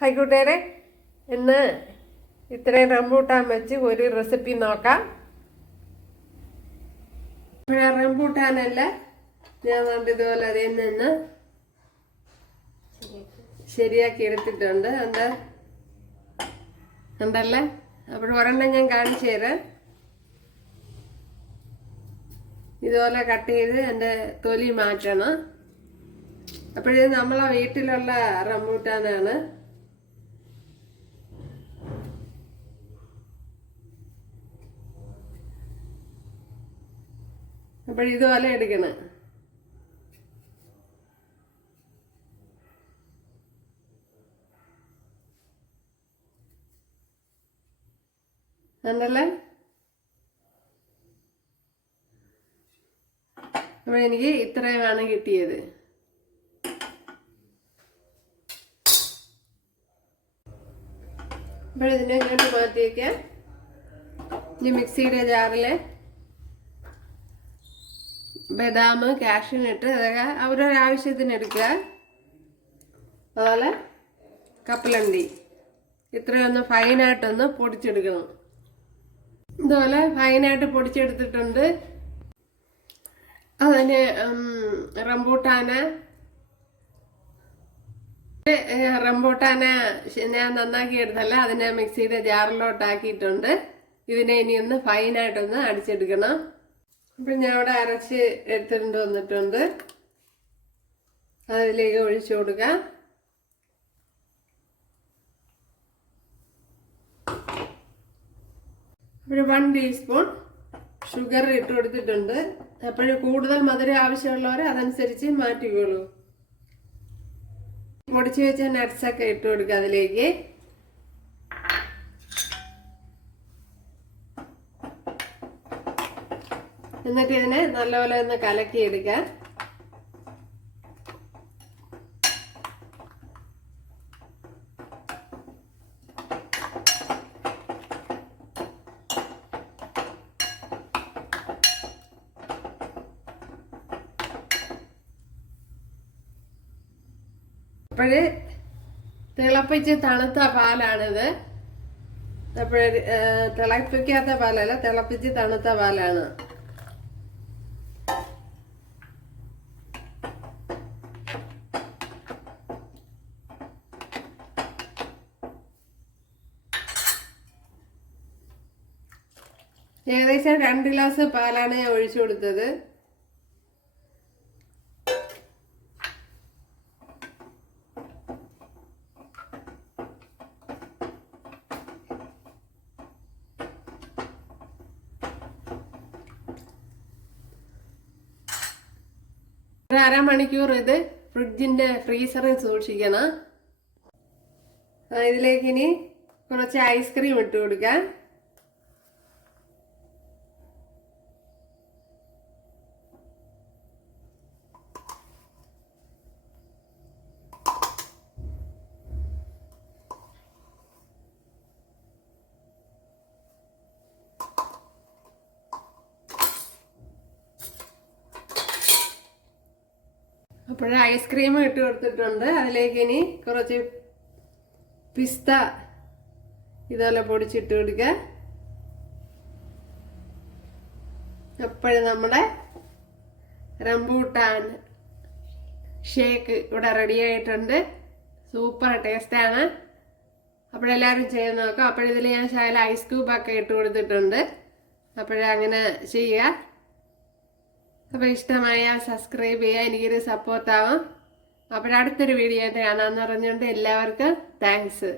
Hi കൂട്ടുകാരെ, ഇന്ന് ഇത്രയും റംബൂട്ടാൻ വെച്ച് ഒരു റെസിപ്പി നോക്കാം. റംബൂട്ടാനല്ല, ഞാൻ ഇതുപോലെ അതിൽ നിന്ന് ശരിയാക്കി എടുത്തിട്ടുണ്ട്. ഉണ്ടല്ലേ? അപ്പോൾ ഒരെണ്ണം ഞാൻ കാണിച്ചു തരാം. ഇതുപോലെ കട്ട് ചെയ്ത് എൻ്റെ തൊലി മാറ്റണം. അപ്പോഴിത് നമ്മളെ വീട്ടിലുള്ള റംബൂട്ടാനാണ്. അപ്പോഴിതുപോലെ എടുക്കണം. ഉണ്ടല്ലേ? അപ്പോൾ എനിക്ക് ഇത്രയുമാണ് കിട്ടിയത്. അപ്പോൾ ഇതിനെ ഇങ്ങോട്ട് മാറ്റി വയ്ക്കാം. ഇനി മിക്സിയുടെ ജാറിൽ ബദാം, കാഷ്യൂനട്ട് അതൊക്കെ അവരൊരാവശ്യത്തിന് എടുക്കുക. അതുപോലെ കപ്പലണ്ടി ഇത്രയൊന്ന് ഫൈനായിട്ടൊന്ന് പൊടിച്ചെടുക്കണം. ഇതുപോലെ ഫൈനായിട്ട് പൊടിച്ചെടുത്തിട്ടുണ്ട്. അതിന് റംബൂട്ടാന് ഞാൻ നന്നാക്കി എടുത്തല്ല, അതിനെ മിക്സിയുടെ ജാറിലോട്ടാക്കിയിട്ടുണ്ട്. ഇതിനെ ഇനി ഒന്ന് ഫൈനായിട്ടൊന്ന് അടിച്ചെടുക്കണം. അപ്പം ഞാൻ അവിടെ അരച്ച് എടുത്തിട്ട് വന്നിട്ടുണ്ട്. അതിലേക്ക് ഒഴിച്ചു കൊടുക്കാം. അപ്പോൾ 1 ടീസ്പൂൺ ഷുഗർ ഇട്ട് കൊടുത്തിട്ടുണ്ട്. അപ്പോൾ കൂടുതൽ മധുരം ആവശ്യമുള്ളവർ അതനുസരിച്ച് മാറ്റിക്കോളൂ. പൊടിച്ചു വെച്ച നട്ട്സൊക്കെ ഇട്ട് കൊടുക്കുക അതിലേക്ക്. എന്നിട്ട് ഇതിനെ നല്ലപോലെ ഒന്ന് കലക്കി എടുക്കാം. അപ്പോഴ് തിളപ്പിച്ച് തണുത്ത പാലാണിത്. അപ്പോഴ് തിളപ്പിക്കാത്ത പാലല്ല, തിളപ്പിച്ച് തണുത്ത പാലാണ്. ഏകദേശം 2 ഗ്ലാസ് പാലാണ് ഞാൻ ഒഴിച്ചു കൊടുത്തത്. ഒരു അരമണിക്കൂർ ഇത് ഫ്രീസറിൽ സൂക്ഷിക്കണം. ഇതിലേക്ക് ഇനി കുറച്ച് ഐസ്ക്രീം ഇട്ട് കൊടുക്കാം. അപ്പോൾ ഐസ്ക്രീം ഇട്ട് കൊടുത്തിട്ടുണ്ട്. അതിലേക്ക് ഇനി കുറച്ച് പിസ്ത ഇതുപോലെ പൊടിച്ചിട്ട് കൊടുക്കുക. അപ്പോഴും നമ്മുടെ റംബൂട്ടാൻ ഷേക്ക് ഇവിടെ റെഡി ആയിട്ടുണ്ട്. സൂപ്പർ ടേസ്റ്റാണ്. അപ്പോഴെല്ലാവരും ചെയ്ത് നോക്കാം. അപ്പോഴിതിൽ ഞാൻ ശകലം ഐസ് ക്യൂബൊക്കെ ഇട്ട് കൊടുത്തിട്ടുണ്ട്. അപ്പോഴങ്ങനെ ചെയ്യുക. അപ്പോൾ ഇഷ്ടമായാൽ സബ്സ്ക്രൈബ് ചെയ്യുക, എനിക്കൊരു സപ്പോർട്ടാവും. അപ്പോഴടുത്തൊരു വീഡിയോ ആയിട്ട് കാണാമെന്ന് പറഞ്ഞുകൊണ്ട് എല്ലാവർക്കും താങ്ക്സ്.